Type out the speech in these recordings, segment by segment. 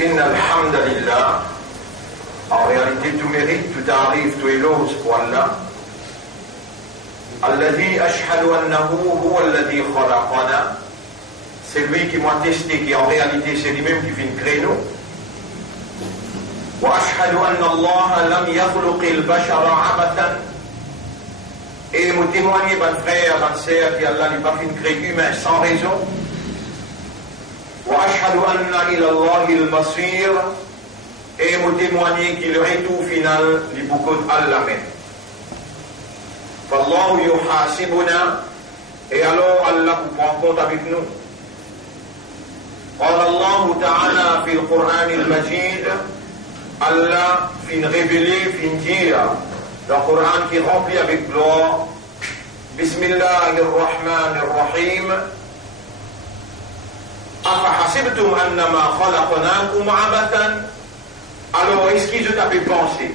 Inna alhamdulillah, en réalité tout mérite, tout arrive, tout éloge pour Allah. Alladhi ashhadu annahu huwa alladhi khalaqana. C'est lui qui m'a testé, qui en réalité c'est lui-même qui vient créer nous. Wa ashhadu anna Allah lam yakhluq al-bashara abatan. Et me témoigner, mon frère, ma sœur, qu'Allah n'a pas fait créer humain sans raison. وأشهد أن إلى الله المصير et me témoigner qu'il le retour final du beaucoup d'Allah même. فالله يحاسبنا et alors Allah vous prend compte avec nous. قال الله تعالى في القرآن المجيد Allah fin révélé, fin dire dans le Coran qui est rempli avec gloire. Bismillahir Rahmanir Rahim. أفحسبتم أنما خلقناكم عبثا. Alors est-ce qu'ils ont fait penser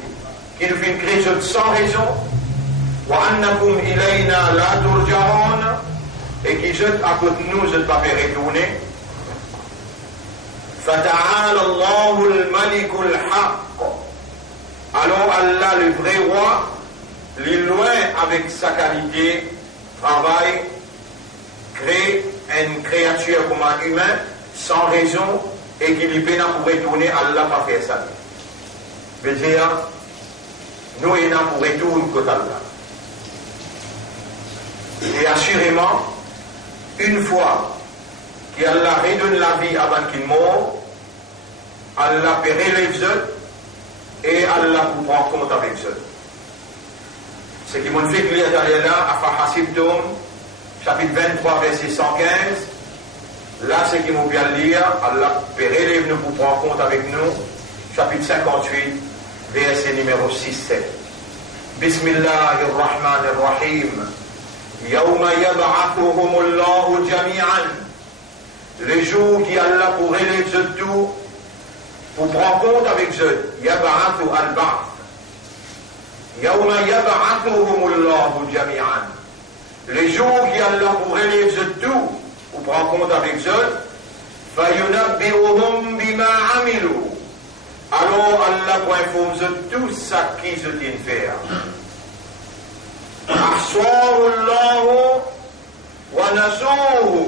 qu'ils nous font créer sans raison وأنكم إلينا لا ترجعون et qu'ils ont à côté de nous ne pas fait retourner. فتعالى الله الملك الحق. Alors Allah le vrai roi, les loin avec sa qualité, travaille, crée une créature comme un humain, sans raison, et qui lui peine pour retourner, Allah pas fait ça. Je veux dire, nous, il y a pour retourner côté Allah. Et assurément, une fois qu'Allah redonne la vie avant qu'il meure, Allah peut relève eux, et Allah vous prend compte avec eux. Ce qui m'a fait lire derrière là, à Fahasibtum, chapitre 23, verset 115, là, ce qui m'a bien lire, Allah peut relève nous pour prendre compte avec nous, chapitre 58, verset numéro 6-7. Bismillahirrahmanirrahim. Yawma yab'athuhumullahu jami'an. Le jour qui Allah pour relève ce tout, pour prendre compte avec eux, yab'athu al-ba'th. Yawma yab'athuhumullahu jami'an. Les jours qui Allah pour relève ce tout, pour prendre compte avec eux, fayunabbi'uhum bima amilu. Alors Allah pour informer tout ça qu'ils ont fait. Ahsahu Allahu wa nasuhu.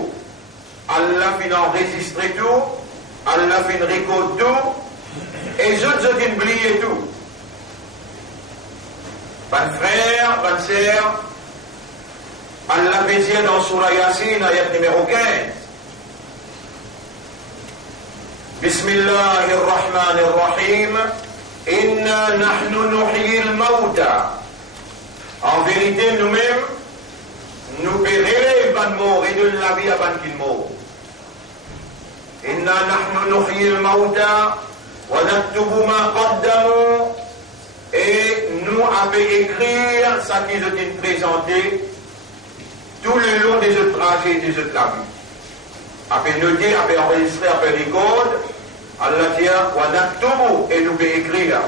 Allah fin enregistrer tout, Allah fin récolter tout, et les autres ont oublié tout. Ban frère, ban sœur, Allah fait dire dans Surah Yasin, ayat numéro 15. Bismillahirrahmanirrahim. Inna nahnu nuhyil mauta. En vérité, nous-mêmes, nous pérez ban mort et de la vie avant qu'il meure. Inna nahnu nuhyil mauta wa naktubu ma qaddamu. Et nous avons écrire ce qu'ils ont présenté tout le long des autres trajets des autres la vie. Après noter, après enregistrer, après record, Allah dit, wa naktubu, et nous pouvons écrire.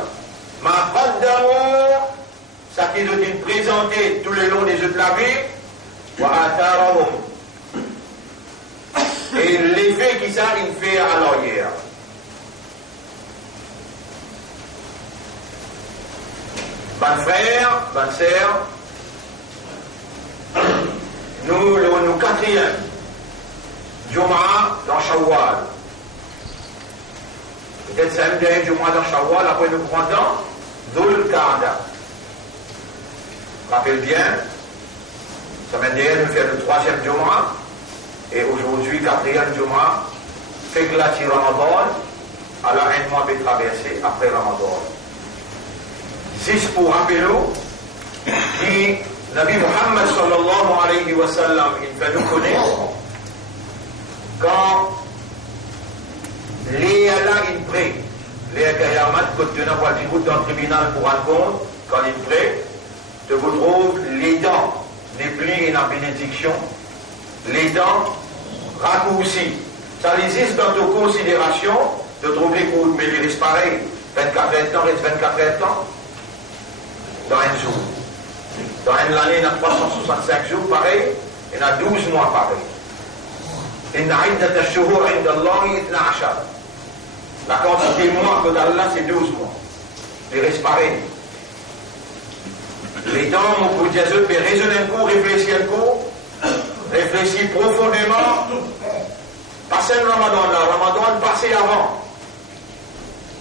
Ma qaddamu, ce qu'ils ont présenté tout le long des autres la vie, wa atharahum. Et l'effet qui ça, il fait à l'arrière. Ban frère, ban sœur, nous quatrième, Jum'a dans Shawwal. Peut-être c'est un dernier Jum'a dans Shawwal, après nous prenons Dhul Qa'da. Rappelle bien, semaine dernière, nous faisons le troisième Jum'a, et aujourd'hui, quatrième Jum'a, fait que la Ramadan, alors un mois peut traverser après Ramadan. Juste pour rappeler qui Nabi Muhammad sallallahu alayhi wa sallam, il fait nous connaître quand les Allah il prie, les Kayamat, quand tu n'as pas du coup dans le tribunal pour un compte, quand il prie, tu vous trouves les dents, les plis et la bénédiction, les dents raccourcies. Ça existe dans ta considération de trouver que mais il reste pareil, 24 ans, reste 24 ans. Dans un jour. Dans une année, il y a 365 jours, pareil, il y a 12 mois, pareil. إن عدة الشهور عند الله 12 La quantité de mois que Allah, c'est 12 mois. Il reste pareil. Les temps, on peut dire, je vais raisonner un coup, réfléchir un coup, réfléchir profondément. Passer le Ramadan là, Ramadan passé avant.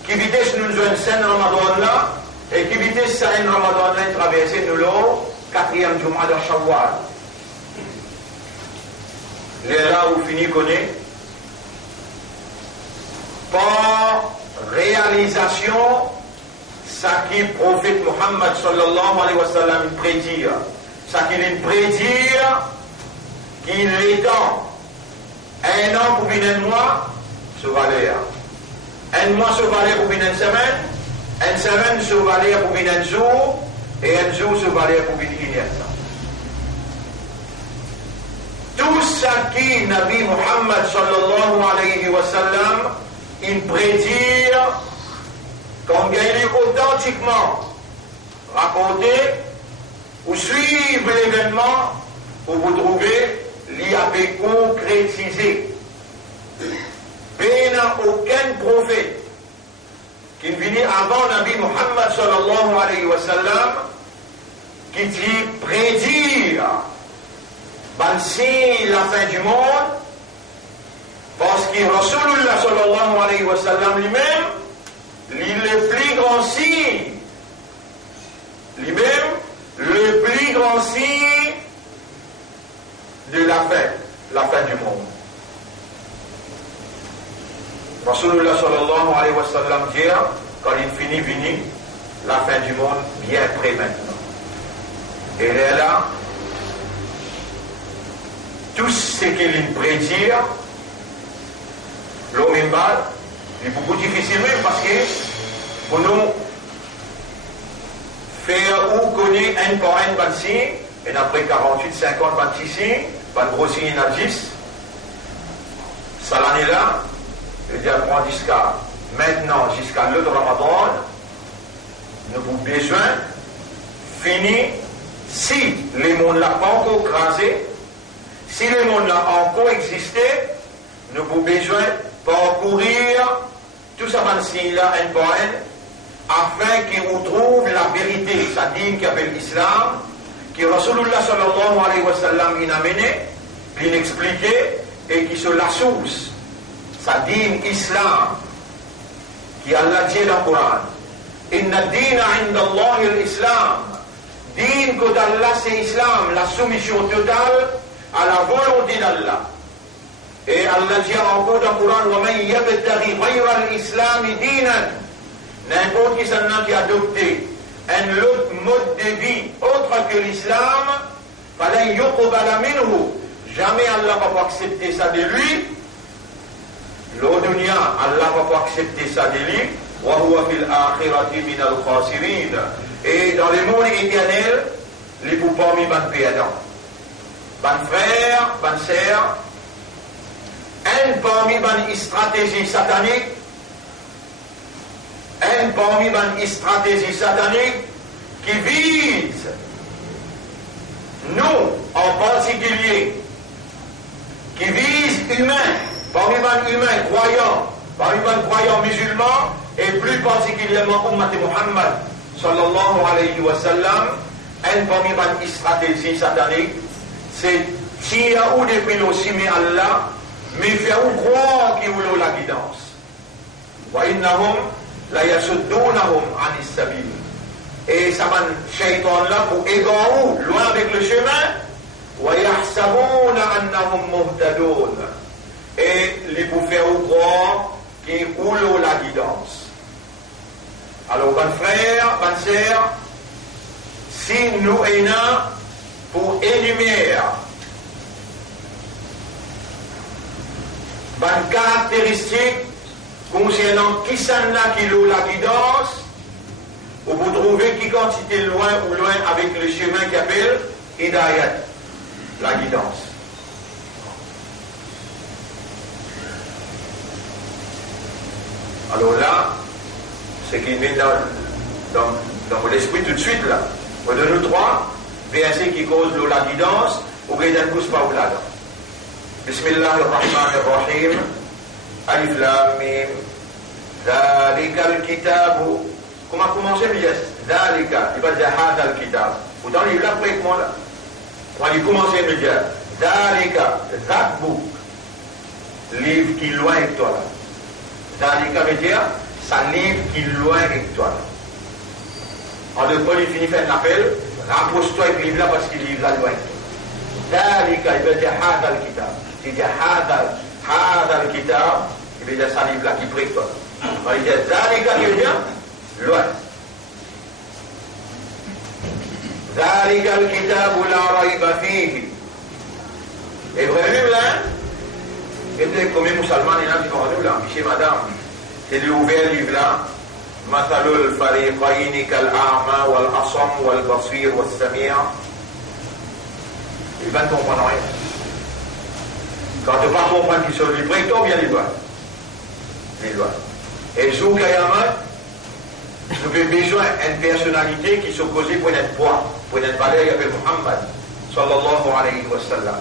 Qui vitesse nous jouons scène Ramadan là, et qui vitesse ça un Ramadan là, traverser nous l'eau, 4e jour de Shawwal. Les là où fini connaît. Par réalisation, ça qui le prophète Muhammad sallallahu alayhi wa sallam prédit, ça qu'il prédit qu'il est temps, un an pour une mois, se valait. Un mois se valait pour une semaine se valait pour un jour, et un jour se valait pour une année. Tout ça qui Nabi Muhammad sallallahu alayhi wa sallam, il prédit qu'on gagne authentiquement raconter ou suivre l'événement pour vous trouver l'y avait concrétisé. Il n'y a aucun prophète qui vient avant Nabi Muhammad sallallahu alayhi wa sallam qui dit prédire c'est la fin du monde. Parce que Rasulullah sallallahu alayhi wa sallam lui-même, le plus grand signe, lui-même, le plus grand signe de la fin du monde. Rasulullah sallallahu alayhi wa sallam dit, quand il finit, la fin du monde bien près maintenant. Et là, tout ce qu'il prédit, l'homme est mal, c'est beaucoup difficile même parce que pour nous faire ou connaître un par un ban signe, et après 48, 50, 26 signes, ban gros signe il a 10, ça l'année là, je dis apprendre jusqu'à maintenant, jusqu'à l'autre Ramadan, nous avons besoin finir si les mondes là pas encore crasé, si les mondes là encore existé, nous avons besoin parcourir tout ça dans ce là un par un, afin qu'il retrouve la vérité, sa dîme qui appelle l'islam, que Rasulullah sallallahu alayhi wa sallam il a mené, il a expliqué, et qui sont la source, sa dîme islam, qui Allah dit dans le Coran. Inna dina inda Allah l'islam. Dîme que d'Allah c'est islam, la soumission totale à la volonté d'Allah. Et Allah dit encore dans le Coran, وَمَنْ يَبْتَغِي غَيْرَ الْإِسْلَامِ دِينًا. N'importe qui a adopté un autre mode de vie autre que l'islam, فَلَنْ يُقْبَلَ مِنْهُ. Jamais Allah ne va pas accepter ça de lui. L'Odunia, Allah ne va pas accepter ça de lui. وَهُوَ فِي الْآخِرَةِ مِنَ الْخَاسِرِينَ. Et dans le monde éternel, les vous parmi ban perdants. Ban frère, ban sœur, un parmi ban stratégie satanique, un parmi ban stratégie satanique qui vise nous en particulier, qui vise humains, parmi ban humains croyants, parmi ban croyants musulmans, et plus particulièrement Ummat Muhammad sallallahu alayhi wa sallam, un parmi ban stratégie satanique, c'est qui a ou depuis aussi mais Allah, mais faire ou croire qu'il voulait la guidance. Wa innahum la yasuddunahum anis sabil. Et ça va shaitan là pour égarer loin avec le chemin. Wa yahsabuna annahum muhtadun. Et les pour faire ou croire qu'il voulait la guidance. Alors, bon frère, bonne sœur, si nous sommes pour énumérer bonnes caractéristiques concernant qui s'en a qui l'a la guidance, ou vous trouvez qui quantité loin ou loin avec le chemin qui appelle Hidayat, la guidance. Alors là, ce qui met dans l'esprit tout de suite là, on donne nous trois versets qui causent la guidance, ou bien d'un pouce pas au là. Bismillah ar-Rahman ar-Rahim, Alif Lam Mim, ذلك الكتاب. Comment commencer le geste? ذلك, il va dire هذا الكتاب. Pourtant, il est là près de moi là. On va lui commencer le geste. ذلك, that book. Livre qui est loin avec toi là. ذلك veut dire, ça livre qui est loin avec toi là. En deux fois, il finit faire un appel, rapproche-toi avec le livre là parce qu'il livre là loin avec toi. ذلك, il veut dire هذا الكتاب. Il dit هذا الكتاب, il veut dire ça livre là qui est près de toi. On va lui dire ذلك, il veut dire loin. ذلك الكتاب لا ريب فيه. Et vraiment là, était comme un musulman, il y a un petit peu là, chez madame, c'est lui ouvert le livre là, مثل الفريقين كالأعمى والأصم والبصير والسميع. Il va ne comprendre rien. Quand tu ne vas pas comprendre qui sont les prêts, tu bien les doigts. Les doigts. Et jour Kayamat, nous avons besoin d'une personnalité qui s'oppose pour notre poids, pour notre valeur, il y avait Muhammad, sallallahu alayhi wa sallam.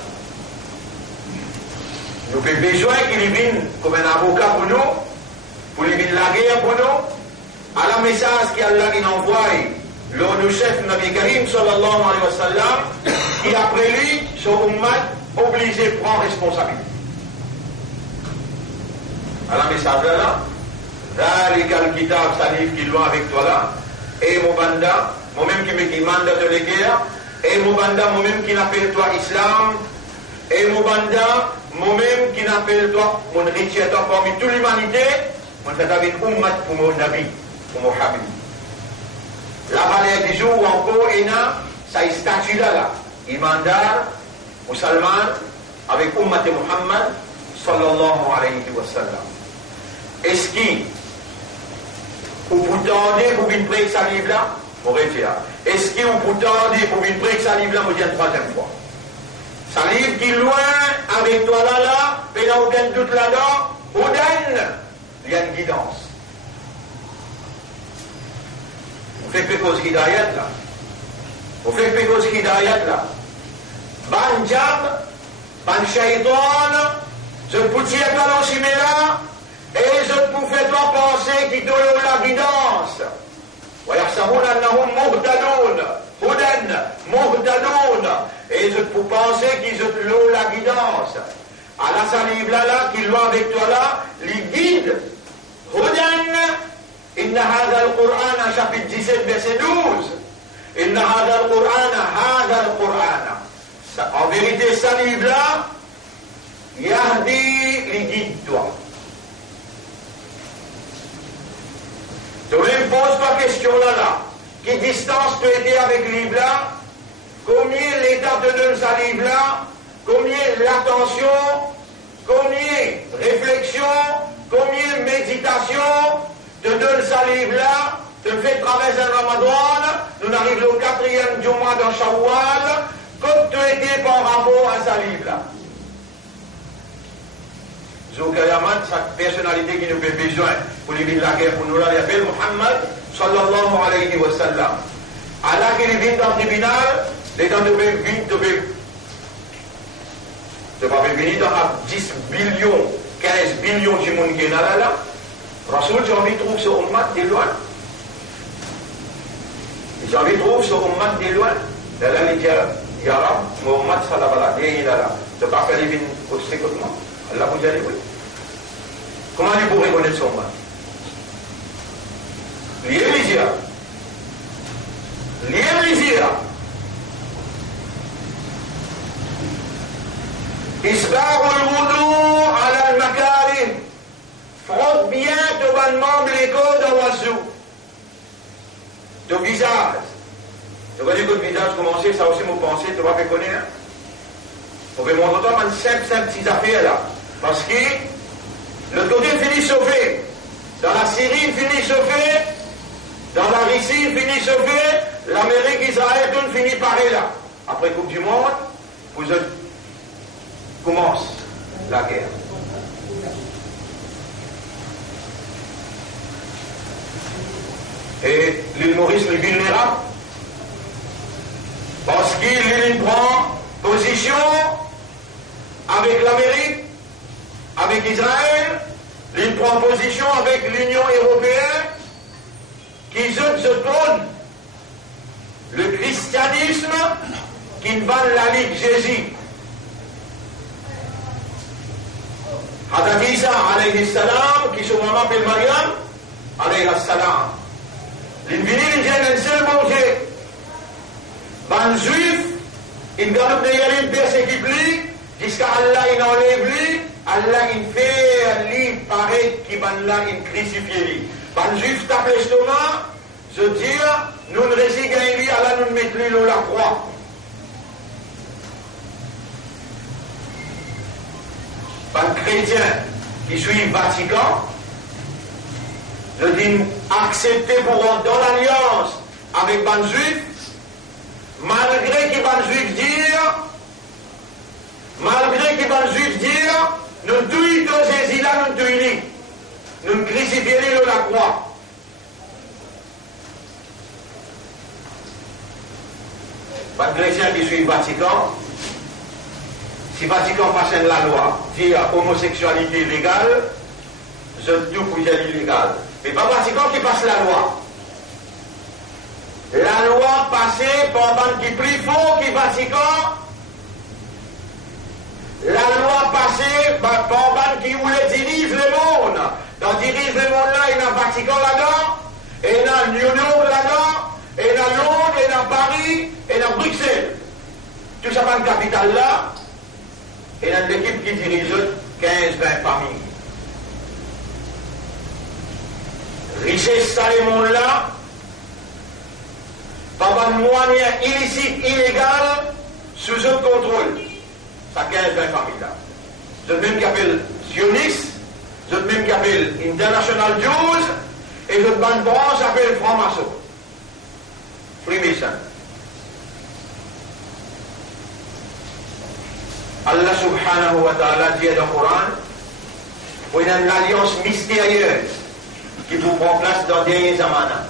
Nous avons besoin qu'il vienne comme un avocat pour nous, pour lui venir la guerre pour nous, à la message qu'Allah envoie, le chef Nabi Karim, sallallahu alayhi wa sallam, qui après lui, son ummat, obligé de prendre responsabilité. À la message là, ذلك الكتاب ça livre qui est loin avec toi là, et mon banda, moi-même qui me demande de la guerre, et mon banda, moi-même qui n'appelle toi islam, et mon banda, moi-même qui n'appelle toi mon richesse parmi toute l'humanité, on fait avec ummat pour mon nabi, pour mon habib. La valeur du jour où encore il y a ça statue là, imandar, musulman, avec ummat Muhammad, sallallahu alayhi wa sallam. Est-ce qu'il ou pour tendre pour une prêche ça livre là, on retire. Est-ce qu'il ou pour tendre pour une prêche ça livre là, on dit une troisième fois. Ça livre qui est loin avec toi là, mais il n'y a aucun doute là-dedans, au donne, il y a une guidance. On fait quelque chose qui d'ayat là. On fait quelque chose qui d'ayat là. Ban jab, ban shaitan, je peux dire que l'on s'y met là, et je peux faire toi penser qu'ils donnent la guidance. ويحسبون أنهم مهتدون هدى مهتدون. Et je peux penser qu'ils ont la guidance. À la salive là, qui loin avec toi là, les guide. هدى إن هذا القرآن chapitre 17 verset 12. إن هذا القرآن en vérité salive là, Yahdi les guide toi. Je ne me pose pas question là. Quelle distance peut être avec livre là? Combien l'état te donne sa livre là? Combien l'attention? Combien réflexion? Combien méditation te donne sa livre là? Te fait traverser un Ramadan. Nous arrivons au 4e du mois dans Shawwal. Comme tu étais par rapport à sa livre là. Zoukayamat, sa personnalité qui nous fait besoin pour lui vivre la guerre pour nous là, il appelle Muhammad sallallahu alayhi wa sallam. Allah qui lui vient dans le tribunal, les gens devaient venir, devaient venir dans 10 billions, 15 billions de monde qui est là. Rasoul, j'ai envie de trouver ce ummat de loin. J'ai envie de trouver ce ummat de loin. Là, il dit, Ya Rab, mon ummat, ça là, il est là. Tu ne peux pas faire les vignes au sécurement. Allah vous dit oui. Comment il pourrait connaître son mal? L'Élisir. إسباغ الوضوء على المكارم. Frotte bien devant le membre l'écho de l'oiseau. De visage. Tu vas dire que le visage commencer, ça aussi mon pensée, tu vas faire connaître. On va montrer une simple petite affaire là. Parce que le côté finit chauffé. Dans la Syrie, il finit chauffé. Dans la Russie, il finit chauffé. L'Amérique, Israël, tout finit pareil là. Après Coupe du Monde, vous commence la guerre. Et l'île Maurice est vulnérable. Parce qu'il prend position avec l'Amérique, avec Israël, une proposition avec l'Union européenne qui se prône le christianisme qui ne va la Ligue Jésus. Hadrat Isa alayhi salam, qui se maman appelle Mariam alayhi salam. L'invini, il vient d'un seul manger. Ban juif, il garde de une persécution, jusqu'à Allah, il enlève lui, Allah, il fait lui pareil qui va là, il crucifie. Ban juif tape l'estomac, se dire, nous ne résignons lui, Allah nous met lui la croix. Ban chrétien qui suit le Vatican, je dis accepter pour rentrer dans l'alliance avec ban juif, malgré qu'il ban juif dire, nous tuons Jésus là, nous tuons, nous crucifions la croix. Ban chrétien qui suit le Vatican, si le Vatican passe la loi, dit homosexualité légale, je dis pour dire illégal. Mais pas le Vatican qui passe la loi. La loi passée par ban qui prie fort, qui Vatican. La loi passée par ban qui voulait dirige le monde. Dans dirige le monde là, il y a un Vatican là-dedans, et il y a New York là-dedans, et il y a Londres, et il y a Paris, et il y a Bruxelles. Tout ça dans la capitale là, et il y a une équipe qui dirige 15-20 familles. Richesse, ça les mondes là, par un moyen illicite, illégal, sous un contrôle. Ça 15-20 familles là. C'est même qui appelle sionistes, c'est même qui appelle International Jews, et c'est une branche qui appelle franc-maçon. Freemason. Allah subhanahu wa ta'ala dit dans le Coran, il y a une alliance mystérieuse qui vous prend place dans les derniers zamana.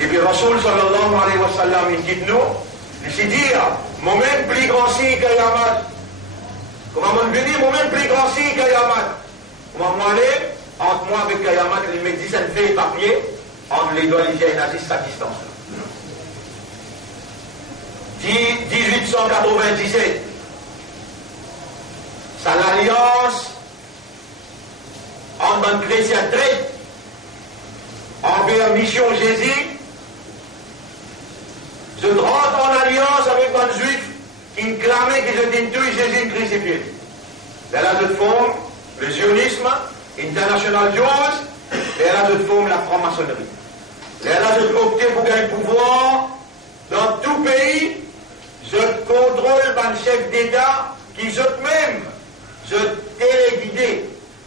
Et puis Rasoul sallallahu alayhi wa sallam, il dit nous, il s'est dit, mon même plus grand signe que Yaman. Comment on veut dire, mon même plus grand signe que Yaman. Comment moi aller, entre moi avec Yaman, il me dit, ça ne fait papier, entre les doigts et nazis, sa distance. 1897, c'est l'alliance entre un chrétien traite envers mission Jésus. Je rentre en alliance avec un juif qui clamait que je détruis Jésus crucifié. Elle a d'autres formes, le sionisme, International Jews, et elle a d'autres formes, la franc-maçonnerie. Elle a d'autres opté pour gagner le pouvoir dans tout pays. Je contrôle par le chef d'État qui eux-mêmes se téléguidé,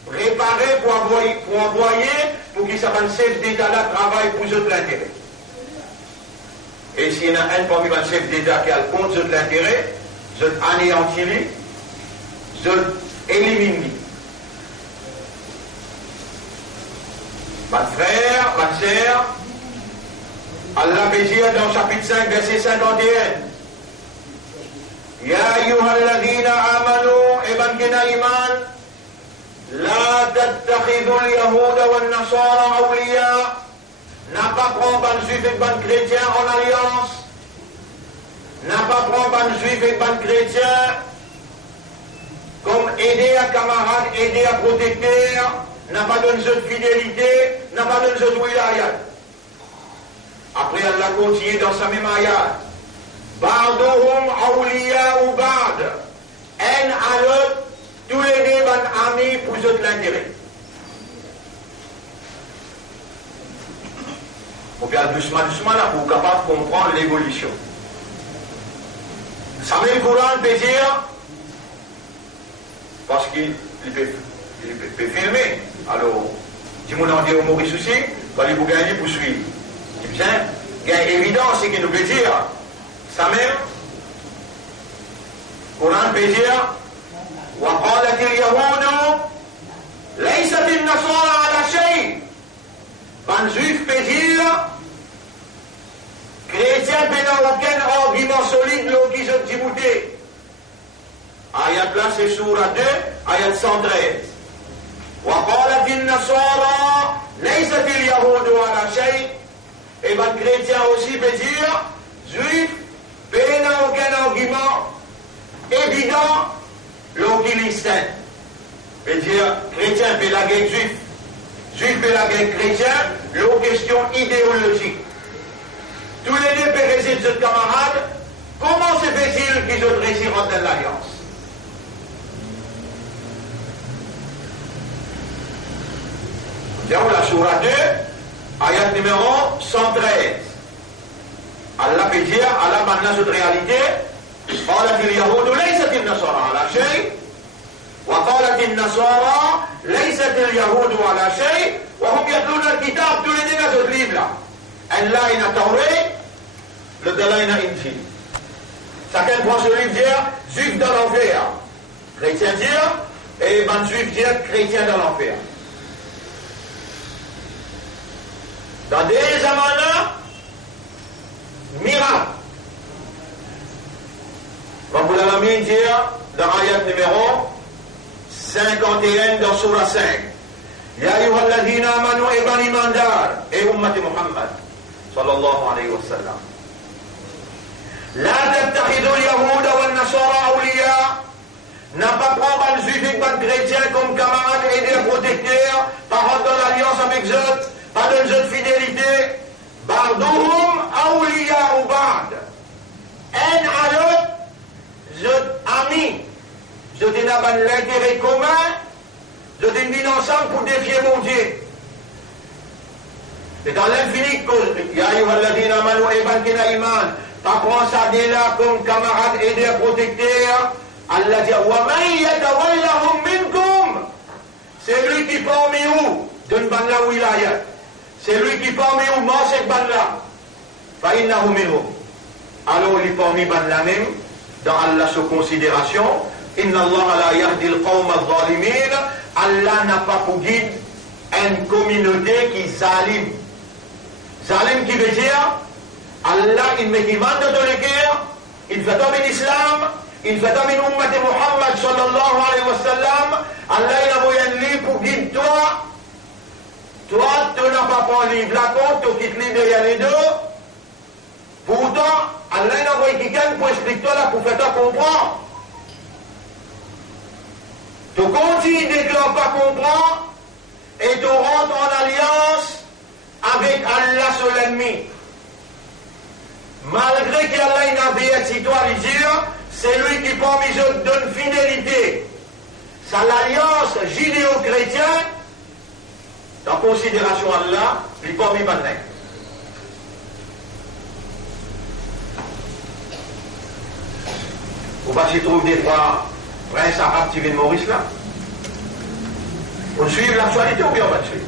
préparé pour envoyer pour qu'il s'appelle chef d'État-là travaille pour eux de l'intérêt. Et s'il y en a un parmi les chefs d'État qui a le compte de l'intérêt, je anéantis, je élimine. Ma frère, ma sœur, Allah peut dire dans le chapitre 5, verset 51. Ya ayyuhalladhina amanu iban kina iman la tattakhidhu al-yahuda wan-nasara awliya. N'a pas prendre ban juif et ban chrétien en alliance. N'a pas prendre ban juif et ban chrétien comme aider à camarade, aider à protecteur, n'a pas donné de fidélité, n'a pas donné de wilaya. Après Allah continue dans sa même ayat. Ba'duhum awliya ou ba'd. Un à l'autre, tous les deux ban amis pour eux de l'intérêt. Il faut faire doucement là pour capable de comprendre l'évolution. Ça même Coran peut dire, parce qu'il peut filmer. Alors, si mon en dit au Maurice aussi, quand il vous gagnez pour suivre. C'est bien, il y a une évidence qui nous peut dire, ça même, Coran peut dire, وقالت اليهود ليست النصارى على شيء. Un juif peut dire, chrétien peut n'a aucun argument solide l'eau qui se débouté. Ayat là c'est Sourate 2, ayat 113. وقالت النصارى ليست اليهود على شيء. Et ben chrétien aussi peut dire, juif, n'a aucun argument évident, l'auquilistin. Peut dire, chrétien peut la guerre juif, juif peut la guerre chrétien, l'autre question idéologique. Tous les deux peuvent résister de camarades, comment se fait-il qu'ils ont réussi à rentrer dans l'alliance? Dans la Sourate 2, ayat numéro 113. Allah peut dire, Allah maintenant cette réalité, قالت اليهود ليست النصارى على شيء وقالت النصارى ليست اليهود على شيء وهم يتلون الكتاب. Tous les deux dans ce livre là. Allah il a Taurat, le Dalai il a Injil. Chacun prend ce livre dire juif dans l'enfer, chrétien dire, et ben juif dire chrétien dans l'enfer. Dans des zamana, miracle. Rabbul Alamin dit dans l'ayat numéro 51 dans Surah 5. Ya ayyuhalladhina amanu iman imandar et ummati Muhammad sallallahu alayhi wa sallam. La tattakhidhu al-yahuda wal-nasara awliya. N'a pas prendre les juifs et les chrétiens comme camarades et des protecteurs, par rentrer dans l'alliance avec eux, par de jeu de fidélité. Bardouhum awliya ou bard. Un à l'autre, amis, je dis l'intérêt commun, je dis mis ensemble pour défier mon Dieu. Et dans l'infini, ya ayyuhalladhina amanu ibankina iman, t'apprends ça là comme camarade et des protecteurs. Allah dit wa man yatawallahum minkum, c'est lui qui parmi vous d'une banla wilaya, c'est lui qui parmi vous mange cette banla, fa innahu minhum. Alors il parmi banla même dans Allah sous considération, inna Allah la yahdi al-qawm al-zalimin. Allah n'a pas pour guide une communauté qui zalim. Zalim qui veut dire Allah il met qui vend dans les guerres, il fait tomber l'islam, il fait tomber l'ummat de Muhammad sallallahu alayhi wa sallam. Allah il a envoyé un livre pour guide toi. Toi tu n'as pas pris un livre là compte, tu quittes l'idée derrière les deux. Pourtant Allah il a envoyé quelqu'un pour expliquer toi là, pour faire toi comprendre. Tu continues de ne pas comprendre et tu rentres en alliance avec Allah sur l'ennemi. Malgré qu'Allah il a averti toi à dire, c'est lui qui parmi eux donne fidélité. C'est l'alliance judéo-chrétienne, en considération Allah, il parmi maintenant. On va s'y trouver des trois princes arabes qui viennent de Maurice là. On suit l'actualité ou bien on va le suivre?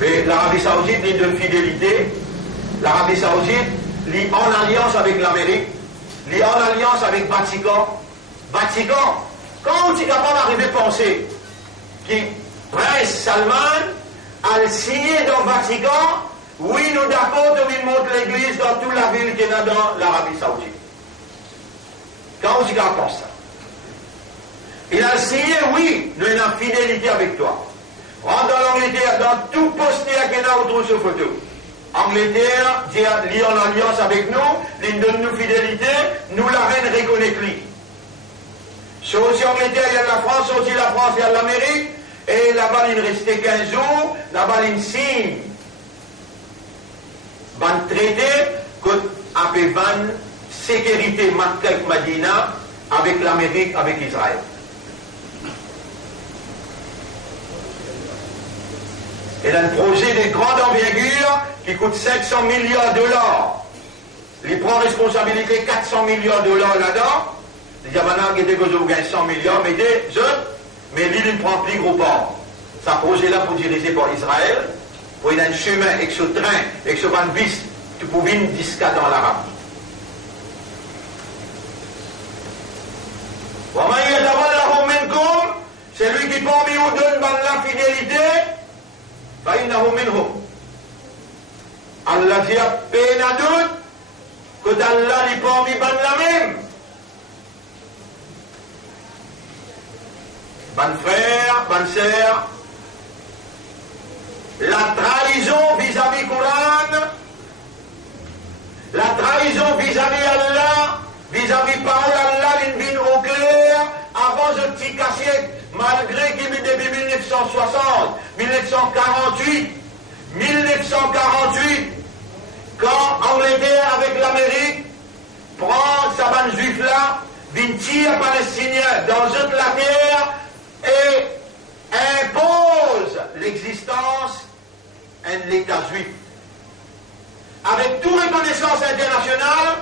Mais l'Arabie Saoudite est d'une fidélité. L'Arabie Saoudite est en alliance avec l'Amérique, est en alliance avec Vatican. Vatican, quand tu es capable d'arriver à penser que Prince Salman a signé dans le Vatican, oui, nous d'accord, il monte l'église dans toute la ville qui est dans l'Arabie Saoudite. Quand tu penses ça, il a signé, oui, nous avons une fidélité avec toi. Rentre dans l'Angleterre, dans tout postère qu'il y a autour de ce photo. Angleterre, lié en alliance avec nous, il donne nous fidélité, nous la reine reconnaît lui. C'est aussi Angleterre, il y a la France, aussi la France, il y a l'Amérique, et là-bas il restait 15 jours, là-bas il signe. Un traité que avec une sécurité Makkah Madina avec l'Amérique, avec Israël. Il a un projet de grande envergure qui coûte 500 milliards de dollars. Il prend responsabilité 400 milliards de dollars là-dedans. Il dit maintenant qu'il gagne 100 milliards, mais lui il prend plus gros port. Ce projet-là pour diriger par Israël, pour il a un chemin avec ce train, avec ce van bis, tu peux venir jusqu'à dans l'Arabie. C'est lui qui parmi vous donne la fidélité. Allah dit à peine à doute que Allah n'est pas mis ban la même. Bonne frère, bonne sœur, la trahison vis-à-vis Coran, la trahison vis-à-vis Allah, vis-à-vis parole Allah, l'une au clair, avant ce petit cassiette, malgré qu'il est depuis 1960, 1948, quand Angleterre avec l'Amérique prend sa bande juive là, d'une tire palestinien dans toute la terre et impose l'existence d'un État juif. Avec toute reconnaissance internationale,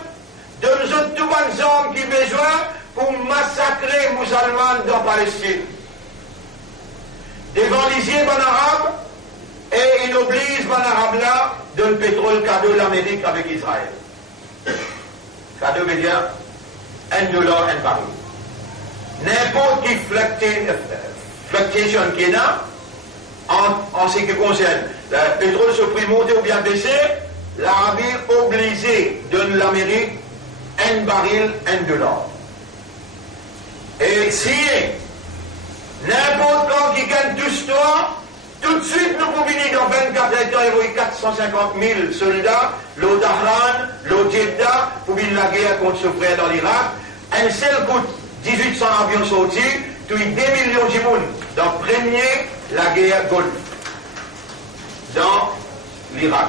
de nous autres tous les hommes qui ont besoin pour massacrer les musulmans dans la Palestine. Devant l'isier bon arabe, et il oblige bon arabe là de le pétrole cadeau de l'Amérique avec Israël. Cadeau veut dire $1 un baril. N'importe qui fluctuation qui est là, en ce qui concerne le pétrole se prix monté ou bien baissé, l'Arabie est obligée de donner l'Amérique $1 baril, $1. Et si n'importe quand qui gagne tout ça, tout de suite nous pouvons venir dans 24 heures, il y a 450 000 soldats, l'eau d'Ahran, l'eau Jeddah, pour venir la guerre contre ce frère dans l'Irak. Un seul coup, 1800 avions sortis, tout 2 millions de monde dans premier la guerre Golfe, dans l'Irak.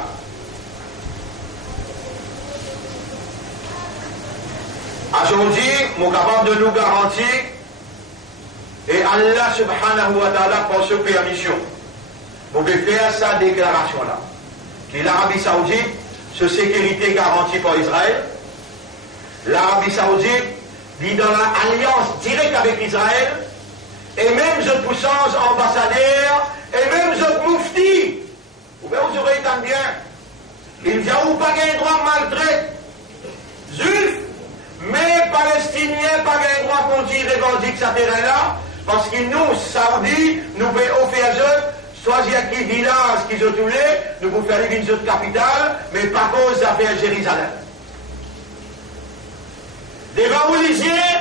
Aujourd'hui, nous sommes capables de nous garantir, et Allah subhanahu wa ta'ala pour ce permission. Vous pouvez faire sa déclaration-là. Que l'Arabie Saoudite, ce sécurité garantie par Israël, l'Arabie Saoudite vit dans l'alliance directe avec Israël, et même cette puissance ambassadeur, et même cette moufti, vous aurez tant bien, il n'y a pas de droit maltraité, juif, mais palestiniens, pas de droit qu'on revendique ce terrain-là, parce que nous, Saoudis, nous pouvons offrir soit il y a qui village qui sont tous les, nous pouvons faire une autre capitale, mais pas cause d'affaires Jérusalem. Devant vous lisiez,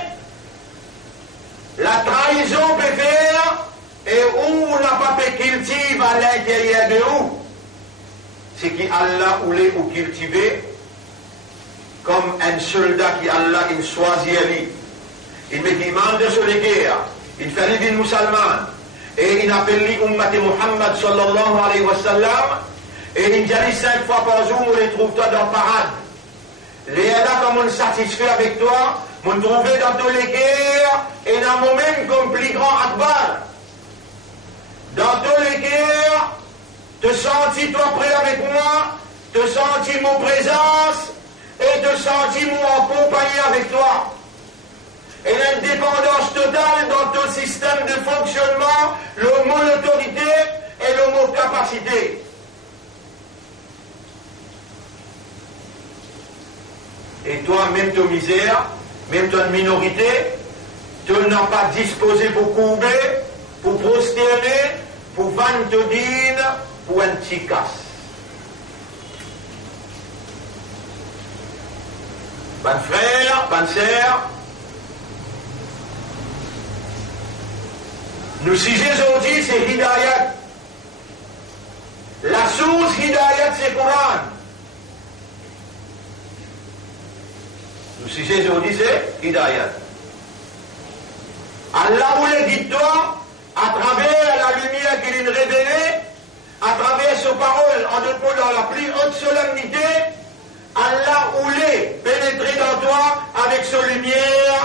la trahison peut faire, et où on n'a pas pu cultiver à l'intérieur de où, c'est qu'Allah voulait ou cultiver, comme un soldat qui Allah il choisit à lui. Il met des mandats sur les guerres, il fait les musulmans, et il appelle les Ummat Muhammad sallallahu alayhi wa sallam, et il dit 5 fois par jour, on les trouve toi dans la parade. Les aides comme on est satisfait avec toi, on trouve dans toutes les guerres, et dans le moment comme plus grand Akbar. Dans toutes les guerres, te sens-tu toi prêt avec moi, te sens-tu mon présence, et te sens-tu mon accompagné avec toi. Et l'indépendance totale dans ton système de fonctionnement, le mot autorité et le mot capacité. Et toi, même ton misère, même ton minorité, tu n'as pas disposé pour courber, pour prosterner, pour vendre ton dîne, pour un petit casse. Bon frère, bonne sœur, nous sujet aujourd'hui c'est Hidayat. La source Hidayat c'est Coran. Le sujet aujourd'hui c'est Hidayat. Allah voulait dire toi, à travers la lumière qu'il nous révélée, à travers ses paroles en dépôt dans la plus haute solennité, Allah voulait pénétrer dans toi avec sa lumière,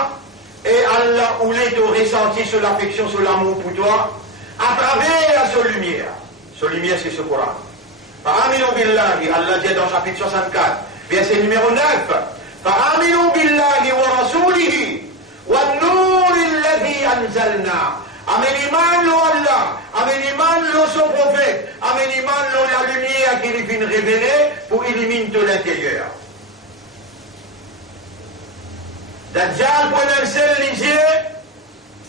et Allah voulait te ressentir sur l'affection, sur l'amour pour toi, à travers sa lumière. Sa lumière, c'est ce Coran. Fa'aminu billahi, Allah dit dans chapitre 64, verset numéro 9, Fa'aminu billahi wa rasulihi, wa nouri alladhi anzalna. Amen iman lo Allah, amen iman lo son prophète, amen iman lo la lumière qui lui vient révéler pour éliminer de l'intérieur. Dajjal pour un seul lisier,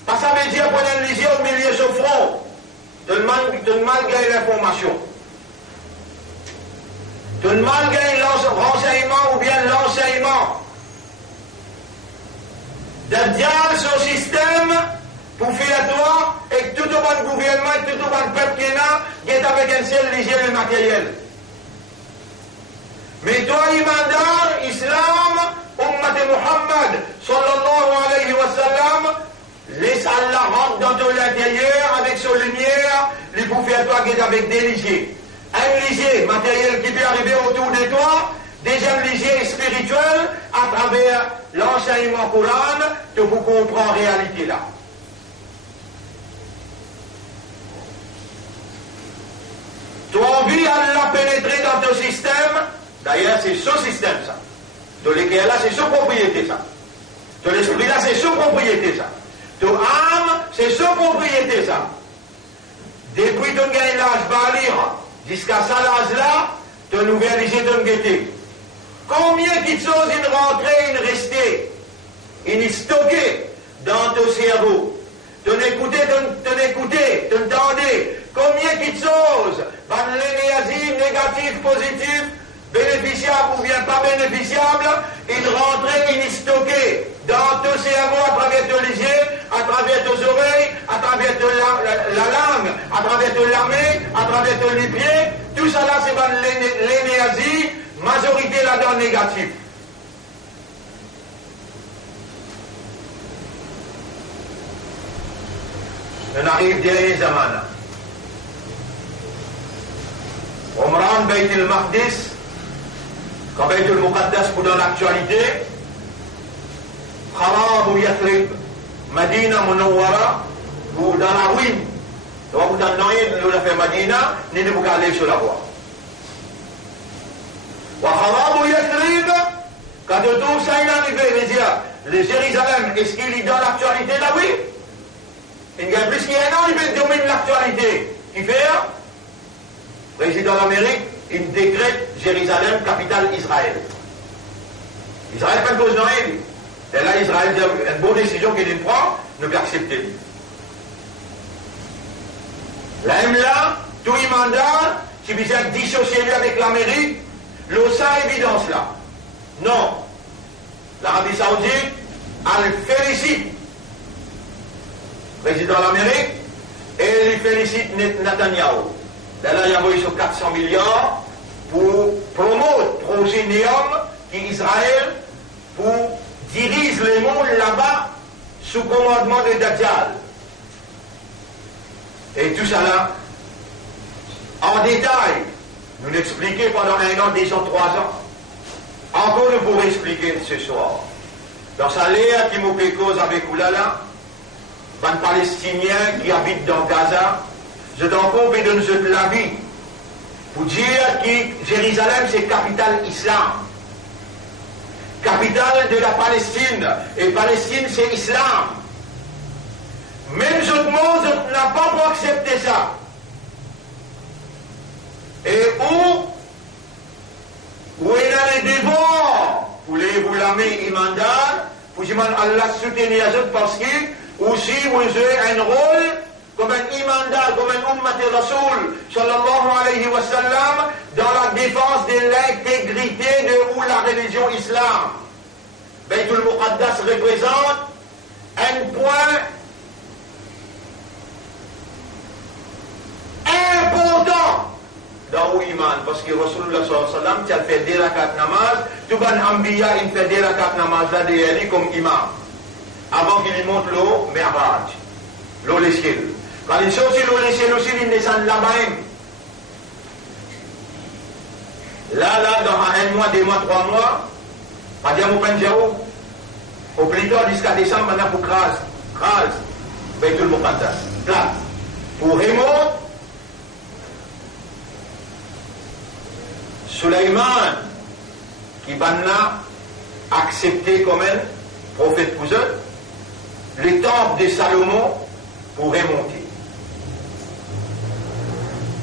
pas ça veut dire pour un lisier au milieu de son front, de malgré l'information. De malgré l'enseignement ou bien l'enseignement. Dajjal, son système, pour faire toi, tout le peuple qui est là, qui est avec un seul léger le matériel. Mais toi, imandar, islam, ummat Muhammad, sallallahu alayhi wa sallam, laisse Allah rentrer dans ton intérieur avec son lumière, les bouffer à toi qui est avec des légers. Un léger matériel qui peut arriver autour de toi, déjà léger spirituel, à travers l'enseignement Coran, que vous comprenez en réalité là. Tu as envie d'Allah pénétrer dans ton système, d'ailleurs c'est ce système ça. De l'équerre là c'est ce propriété ça. De l'esprit là c'est ce propriété ça. De âme c'est ce propriété ça. Depuis ton gain l'âge balir jusqu'à ça l'âge là, ton nouvel léger ton guetté. Combien de choses une rentrée, une restée, une stockée dans ton cerveau. Ton écouté, ton tendé. Combien de choses, dans l'énergie négative, positive, bénéficiable ou bien pas bénéficiable, une rentrée, une stockée dans ton cerveau à travers ton léger, à travers tes oreilles, à travers la langue, à travers ton lamé, à travers ton les pieds. Tout ça là, c'est dans l'énergie, majorité là-dedans négative. On arrive dernier zaman. Omran Beit el-Maqdis, quand Beit el-Muqaddas pour dans l'actualité, Kharab ou Yathrib, Madina Munawwara, ou dans la ruine. Donc vous dans le nous l'a fait Madina, ni ne vous aller sur la voie. Wa Kharab ou Yathrib, quand tout ça est arrivé, les Jérusalem, est-ce qu'il est dans l'actualité là, oui? Il y a plus qu'il y a un an, il domine l'actualité. Qui fait? Président de l'Amérique, il décrète Jérusalem, capitale Israël. Israël pas de cause Noël. Et là, Israël, c'est une bonne décision qu'il prend, ne peut accepter. Là, tout le mandat, qui vise à dissocier avec l'Amérique, l'osa évidence là. Non. L'Arabie Saoudite, elle félicite le président de l'Amérique et il félicite Netanyahu. Là, il y a envoyé sur 400 milliards pour promouvoir le projet Néom qui Israël pour diriger le monde là-bas sous commandement de Dajjal. Et tout ça là, en détail, nous l'expliquons pendant 1 an, 2 ans, 3 ans. Encore nous pourrons expliquer ce soir. Dans sa lettre qui m'a fait cause avec Oulala, un Palestinien qui habite dans Gaza, je t'en compte de nous la vie pour dire que Jérusalem c'est capitale islam. Capitale de la Palestine. Et Palestine c'est islam. Même ce monde n'a pas pour accepter ça. Et où il y a les dévots pour les boulamés imandal, pour que Allah soutenir les autres parce que aussi vous jouez un rôle comme un imandal, comme un ummat rasoul, sallallahu alayhi wa sallam, dans la défense de l'intégrité de la religion islam. Beitul Muqaddas représente un point important dans l'iman, parce que Rasulullah sallallahu alayhi wa sallam, tu as fait des rakat namaz, tout le monde ambiya, il fait des rakat namaz là derrière lui comme imam, avant qu'il monte l'eau, Mi'raj, l'eau les ciels. Quand il sort l'eau les ciels aussi, il descend là-bas. Là, dans 1 mois, 2 mois, 3 mois, pas dire mon penjao, au plus tard jusqu'à décembre, maintenant pour crase, Beitul Muqaddas, là, pour remonter. Sulayman, qui va accepté comme un prophète pour eux, le temple de Salomon pour remonter.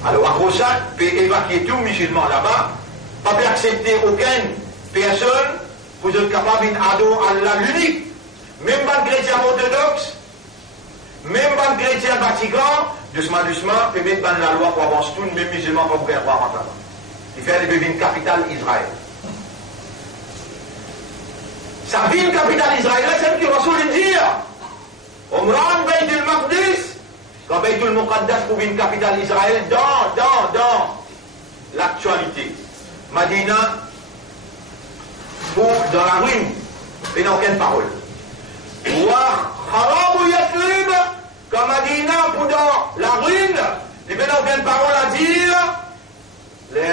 Alors, à cause de ça, peut évacuer tout musulman là-bas, pas peut accepter aucune personne pour être capable d'adorer Allah l'unique. Même pas de chrétien orthodoxe, même pas de chrétien Vatican, doucement, peut mettre dans la loi pour avancer tout, même musulman pas pour pouvoir rentrer là-bas. Il fait une capitale Israël. Sa ville capitale Israël, c'est ce que Rasoul dit. Omran Beit el-Maqdis, quand Beit al-Muqaddas pour une capitale d'Israël dans l'actualité. Madina, pour dans la ruine, mais dans aucune parole. Kharabu Yathrib, comme Madina, pour dans la ruine, il n'y a aucune parole à dire.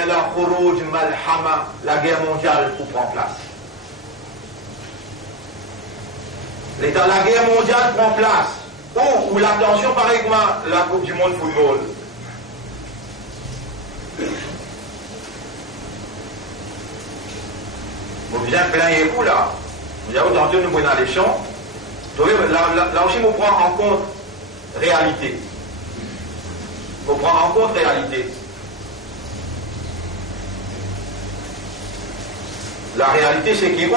La Khuruj Malhama, la guerre mondiale pour prendre place. L'état la guerre mondiale prend place. Où l'attention, par exemple, la Coupe du Monde football. Vous bien plein et vous là. Vous avez autant nous voyons dans les champs. Là aussi, on prend en compte réalité. On prend en compte réalité. La réalité, c'est qu'il est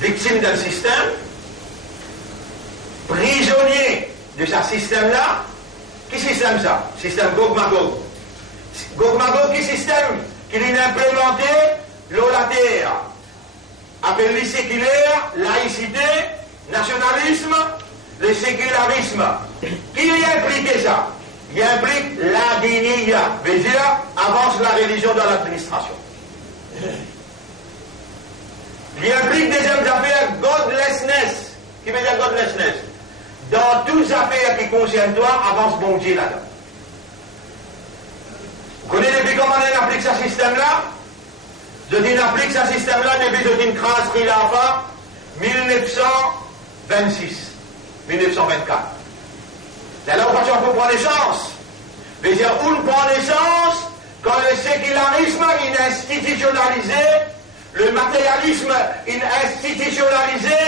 victime d'un système, prisonnier de ce système-là. Qui système ça? Système Gog-Magog. Gog-Magog, qui système qu'il a implémenté? L'eau la terre. Appelé séculaire, laïcité, nationalisme, le sécularisme. Qui y a impliqué ça? Il implique la diniya, veut dire avance la religion dans l'administration. Il implique deuxième affaire godlessness. Qui veut dire godlessness? Dans toutes les affaires qui concernent toi, avance bon Dieu là-dedans. Vous connaissez depuis comment on applique ce système-là? Je dis applique ce système-là depuis je dis Kras Khilafa 1926, 1924. C'est là où on prend naissance. Mais dire où on prend naissance quand le sécularisme est institutionnalisé, le matérialisme est institutionnalisé,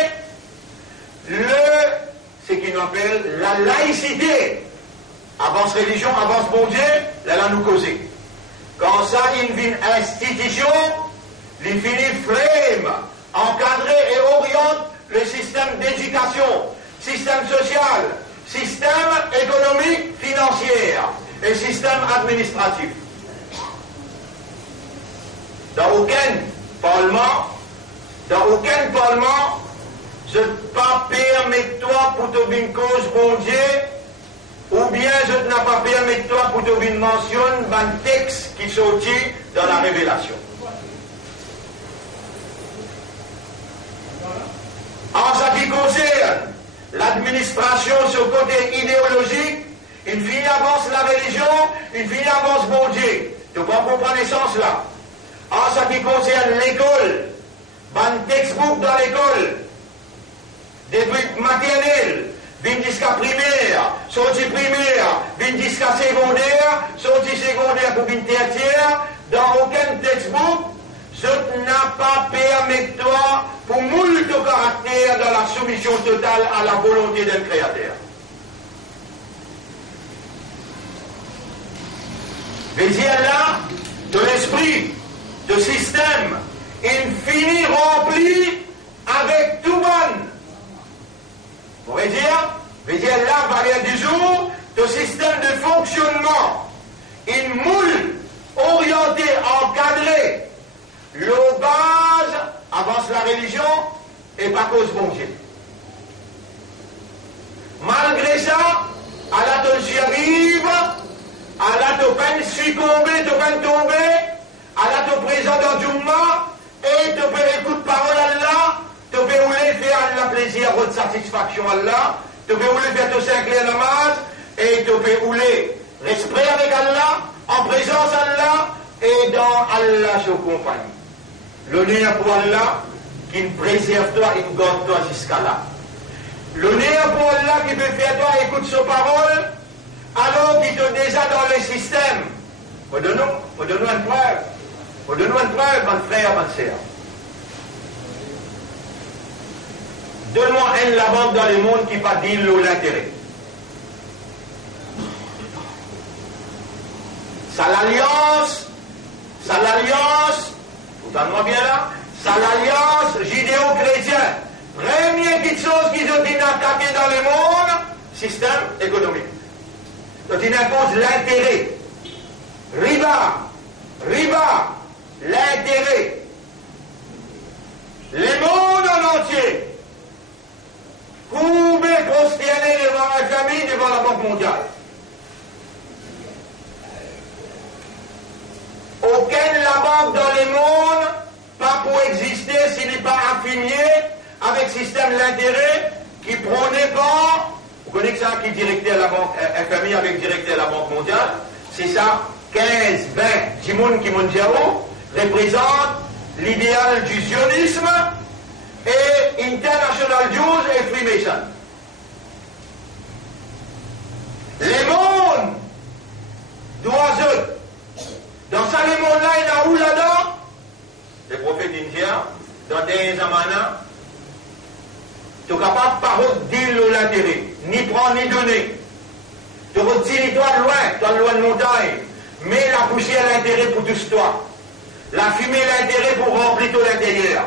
ce qu'on appelle la laïcité. Avance religion, avance bon Dieu, là nous causer. Quand ça, il vient institution, il finit frame, encadrer et oriente le système d'éducation, système social, système économique, financier et système administratif. Dans aucun parlement, je ne pas permettre toi pour te une cause bon Dieu, ou bien je ne pas permettre toi pour te une mention d'un texte qui sortit dans la révélation. En ce qui concerne l'administration sur le côté idéologique, il finit avance la religion, il finit avance bon Dieu. Tu peux comprendre naissance là. En ce qui concerne l'école, un textbook dans l'école, depuis maternelle, vin jusqu'à primaire, sorti primaire, vin jusqu'à secondaire, sorti secondaire pour vin tertiaire, dans aucun textbook, je n'ai pas permis toi pour moult caractère dans la soumission totale à la volonté d'un créateur. Mais il y a là de l'esprit, de système, infini rempli avec tout bon. Vous voyez dire là, valeur du jour, de système de fonctionnement, une moule orientée, encadrée, le base avance la religion et pas cause bon Dieu. Malgré ça, à la te arrive, à la te peine succomber, te peine tomber, à la te présent dans Jumma, et te peux écouter parole à Allah, te peux faire Allah plaisir, votre satisfaction à Allah, te peux faire te cinq namaz, et te peux respect avec Allah, en présence d'Allah, et dans Allah je compagnie. L'honneur pour Allah, qui préserve toi et garde toi jusqu'à là. L'honneur pour Allah qui peut faire toi écoute sa parole, alors qu'il te déjà dans le système. Donne-nous une preuve. Donne-nous une preuve, mon frère, ma sœur. Donne-moi un lavande dans le monde qui n'a pas dit l'intérêt. Ça l'alliance, entendez-moi bien là, ça l'alliance judéo-chrétienne. Première petite chose qu'ils ont attaqué dans le monde, système économique. Donc ils imposent l'intérêt. Riba, l'intérêt. Le monde en entier, courbé, prosterné devant la famille, devant la Banque mondiale. système de l'intérêt qui prônait pas, vous connaissez ça, qui directait la banque FMI avec directeur de la Banque mondiale, c'est ça, 15, 20, Jimoun Kimonjao, représente l'idéal du sionisme et International Jews et Freemason. Les mondes d'oiseaux, dans ça les mondes là, il y a où là-dedans? Les prophètes indiens, dans des amana, tu n'es capable de parler d'île l'intérêt, ni prendre ni donner. Tu retires toi de loin, toi de loin de montagne, mais la poussière l'intérêt pour tous toi. La fumée l'intérêt pour remplir tout l'intérieur.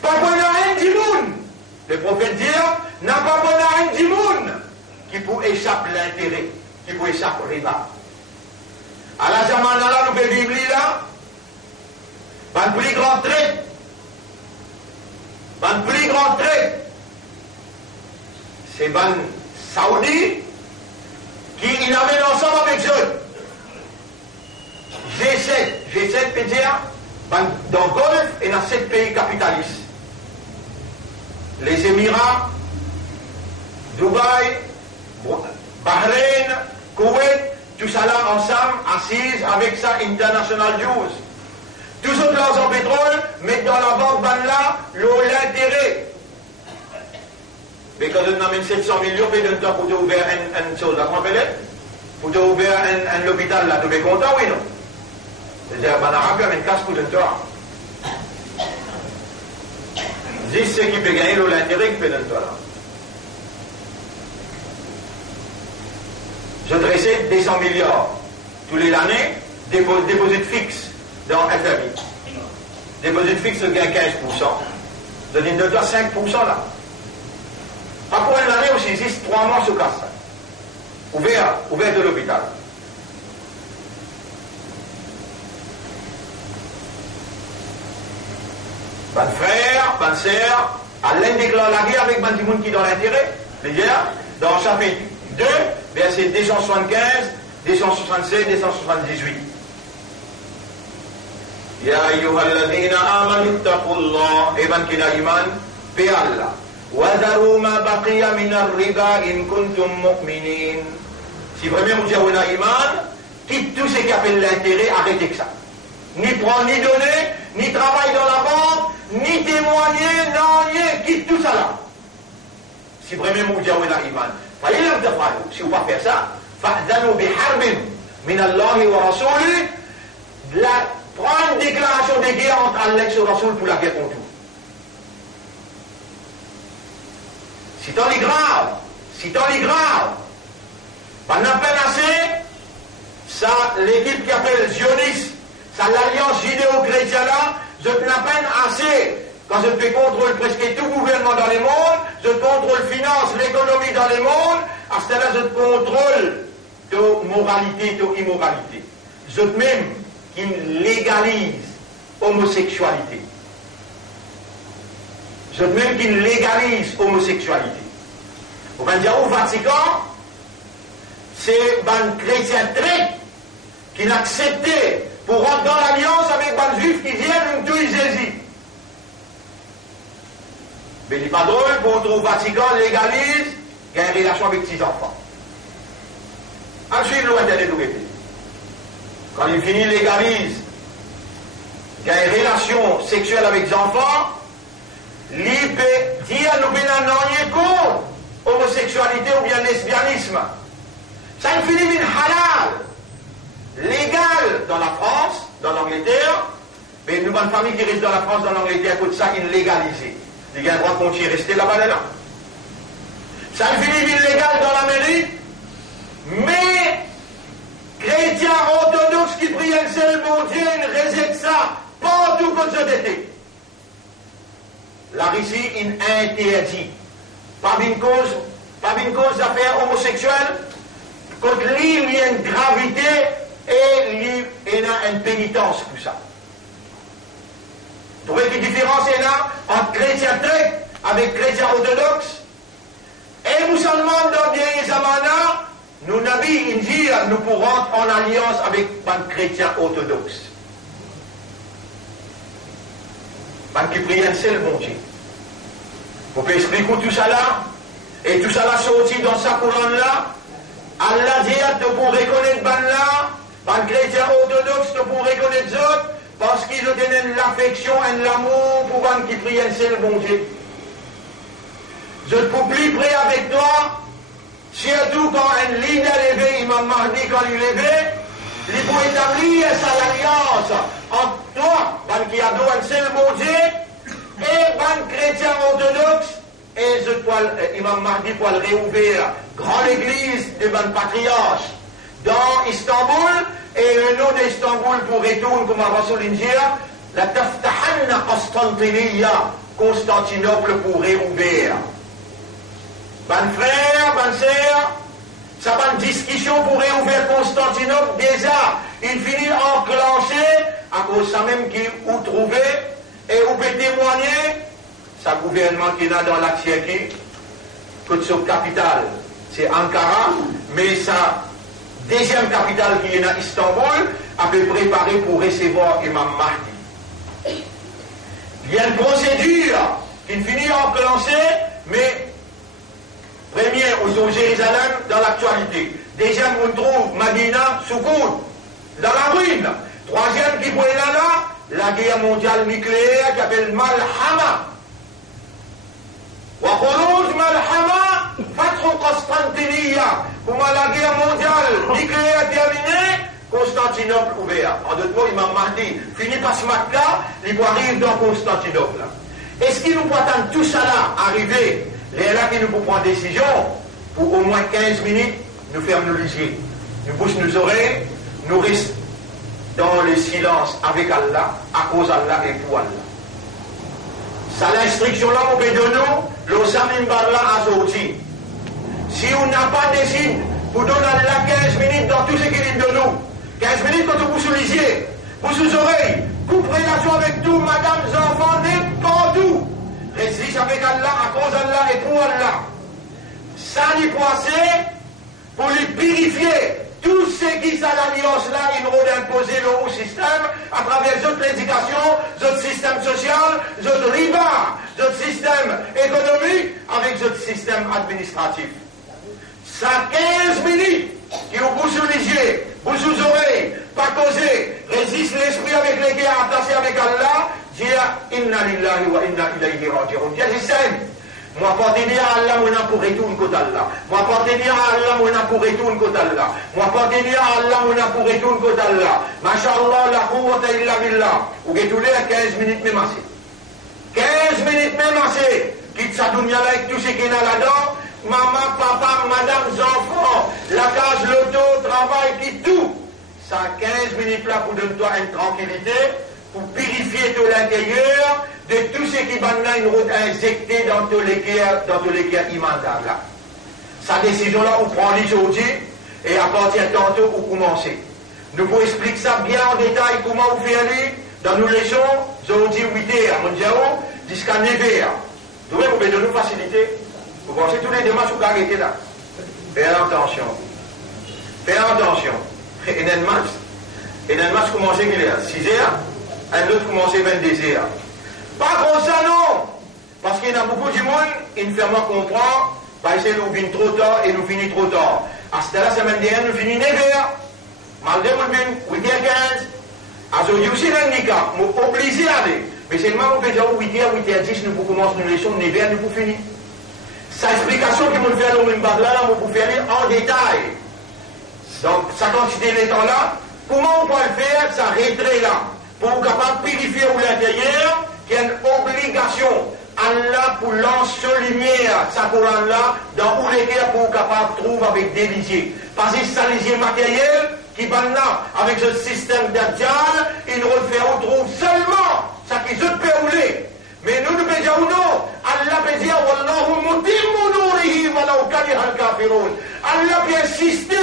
Pas bon à un dimoun. Le prophète dit, n'a pas bon à un dimoun qui peut échapper l'intérêt, qui peut échapper le riba. À la zamana là, nous pouvons vivre là, pas le plus grand trait. Pas le plus grand trait. C'est ban Saoudi qui amène ensemble avec eux. G7 peut dire, dans le Golfe, il y a 7 pays capitalistes. Les Émirats, Dubaï, Bahreïn, Koweït, tout ça là ensemble, assises avec ça, International Jews. Tous autres là en pétrole, mettent dans la banque là, l'intérêt. Mais quand on amène 700 millions, puis d'un temps pour ouvrir une chose, là, pour ouvrir un hôpital là, tu es content, oui, non? C'est-à-dire, on a rappelé une casse pour d'un temps. Dis ce qui peut gagner l'intérêt qui fait d'un temps là. Je dressais des 100 milliards tous les années, déposit fixe dans FMI. Déposit fixe gagne 15%. Je dis de toi 5% là. Après une année aussi, 3 mois sur casse. Ouvert de l'hôpital. Ban frère, ban sœur, Alain déclare la guerre avec ban du monde qui est dans l'intérêt. Les guerres, dans chapitre 2, verset 275, 276, 278. Ya ayyuhalladhina amanu ittaqullah, ban kina iman, pe Allah. وَذَرُوا مَا بَقِيَ مِنَ الرِّبَا إِن كُنتُم مُّؤْمِنِينَ. Si vraiment vous avez un iman, quitte tout ce qui appelle l'intérêt, arrêtez que ça. Ni prendre, ni donner, ni travailler dans la banque, ni témoigner, non, rien, quitte tout ça là. Si vraiment vous avez un iman. Fallait leur dire, si vous ne pouvez pas faire ça, فَأْذَنُوا بِحَرْبٍ مِنَ اللَّهِ وَرَسُولِهِ. Prendre une déclaration de guerre entre Allah et son Rasoul pour la guerre contre vous. Si t'en es grave, on n'a pas assez, ça, l'équipe qui appelle Zioniste, ça, l'alliance judéo-chrétienne là, je n'ai pas assez, quand je fais contrôle presque tout gouvernement dans le monde, je contrôle finance, l'économie dans le monde, à ce là je contrôle ta moralité, ta immoralité. Je même qui légalise homosexualité. Je même qui légalise homosexualité. On va dire au Vatican, c'est un chrétien très qui n'a accepté pour rentrer dans l'alliance avec un juif qui viennent tout ils hésitent. Mais il n'est pas drôle pour au Vatican légalise qu'il y a une relation avec 6 enfants. Ensuite, loin d'aller d'où était. Quand il finit légalise qu'il y a une relation sexuelle avec des enfants, il peut dire nous n'avons contre homosexualité ou bien lesbianisme. Ça ne finit une halal légal dans la France, dans l'Angleterre, mais nous avons une famille qui reste dans la France, dans l'Angleterre, à côté de ça, qui est légalisée. Il y a un droit de continuer rester là-bas, là. Ça ne finit illégal dans l'Amérique, mais chrétiens orthodoxes qui prient un seul bon Dieu, ils rejettent ça partout comme ça d'été. La Russie, il interdit. Pas une cause d'affaires homosexuelles, contre lui, il y a une gravité et il y a une pénitence pour ça. Vous trouvez quelle différence il y a entre chrétiens grecs avec chrétiens orthodoxes et musulmans dans les zamana, nous nabi injir, nous pourrons en alliance avec un chrétien orthodoxe. Un qui prie un seul bon Dieu. Vous pouvez expliquer tout ça là? Et tout ça là sorti dans sa couronne là. Allah dit de pour reconnaître ban là, ban chrétien orthodoxe de pour reconnaître autres, parce qu'ils ont donné l'affection et l'amour pour ban qui prient c'est le bon Dieu. Je ne peux plus prier avec toi, surtout quand un leader élevé, Imam Mahdi quand il est élevé, il faut établir sa alliance entre toi, ban qui adore un seul bon Dieu, et ban chrétien orthodoxe. Et Imam Mahdi pour le réouvrir grande église de ban patriarche dans Istanbul, et le nom d'Istanbul pour retourner comme avant sur l'Injia, la Taftahanna Constantiniya, Constantinople pour réouvrir. Ban frère, ban sœur, ça va une discussion pour réouvrir Constantinople déjà, il finit enclenché à cause de ça même qui ou trouvé et ou peut témoigner. Ce gouvernement qui est dans la Turquie, que sa capitale, c'est Ankara, mais sa deuxième capitale qui est à Istanbul, a été préparée pour recevoir Imam Mahdi. Il y a une procédure qui finit enclenchée, mais première au Jérusalem dans l'actualité. Deuxième, on trouve Madina, Soukoud, dans la ruine. Troisième qui est là, la guerre mondiale nucléaire qui s'appelle Malhama. وخروج ملحمة فتح قسطنطينية comme la guerre mondiale nucléaire terminée, Constantinople ouvert. En d'autres mots, Imam Mahdi finit par ce Makka, il arrive dans Constantinople. Est-ce qu'il nous peut attendre tout ça là, arriver, les là qui nous peut prendre décision, pour au moins 15 minutes, nous fermons nos yeux, nous bouchons nos oreilles, nous restons dans le silence avec Allah, à cause d'Allah et pour Allah. Ça l'instruction là, on peut donner, le Samin Barla a sorti. Si on n'a pas décidé pour donner Allah 15 minutes dans tout ce qu'il dit de nous, 15 minutes quand vous sous les yeux, vous sous les oreilles, coupe relation avec tout, madame, enfants, n'importe où. Résiste avec Allah, à cause d'Allah et pour Allah. Ça lui poissé pour lui purifier. Tout ce qui sont l'alliance là, ils vont imposer le haut système à travers d'autres prédications, d'autres systèmes sociaux, d'autres riba, d'autres systèmes économiques, avec d'autres systèmes administratifs. Ça 15 minutes qui ont bout sous les yeux, bout sous les oreilles, pas causer, résiste l'esprit avec les gars attachés avec Allah, dire Inna lillahi wa inna ilayhi raji'un. Dieu moi appartenir à Allah, moi pour retourner côté Allah. Moi appartenir à Allah, moi pour retourner côté Allah. Moi appartenir à Allah, moi pour retourner côté Allah. Masha'Allah, la quwwata illa billah. Ou que tous les 15 minutes même assez. 15 minutes même assez. Quitte sa dunya là avec tout ce qu'il y a là-dedans. Maman, papa, madame, enfants, la case, l'auto, travail, quitte tout. Ça 15 minutes là pour donner toi une tranquillité, pour purifier tout l'intérieur de tout ce qui va une route injectée dans tous les cas immandables. Sa décision là, on prend aujourd'hui et à partir de tantôt, on commence. Nous vous expliquer ça bien en détail comment vous faire aller dans nos leçons, aujourd'hui 8h, jusqu'à 9h. Vous pouvez nous faciliter. Vous pensez tous les démarches vous arrêtez là. Faites attention. Faites attention. Et un match commence à 6h, un autre commence à 22h. Pas comme ça, non! Parce qu'il y a beaucoup de monde, il ne fait pas comprendre, parce que nous venons trop tard et nous finissons trop tard. À cette la semaine dernière, nous finissons 9h. Malgré nous, 8h15. Aujourd'hui aussi, nous sommes obligés à aller. Mais seulement, on peut dire 8h, 8h10, nous pouvons commencer une leçon, 9h, nous pouvons finir. Sa explication que nous faisons dans le là, nous pouvons faire en détail. Donc, sa quantité de temps là, comment on peut le faire, ça retrait là, pour être capable de purifier l'intérieur, qui a une obligation, Allah pour lancer lumière, sa couronne là, dans où les guerres pour être capable de trouver avec des lisiers. Parce que c'est un lisier matériel, qui va là, avec ce système d'adjal, il on trouve seulement ça qui se peut rouler. Mais nous, nous pouvons dire non, Allah peut dire, Wallahu mutimmu nourihi walau kariha al-kafirun. Allah peut insister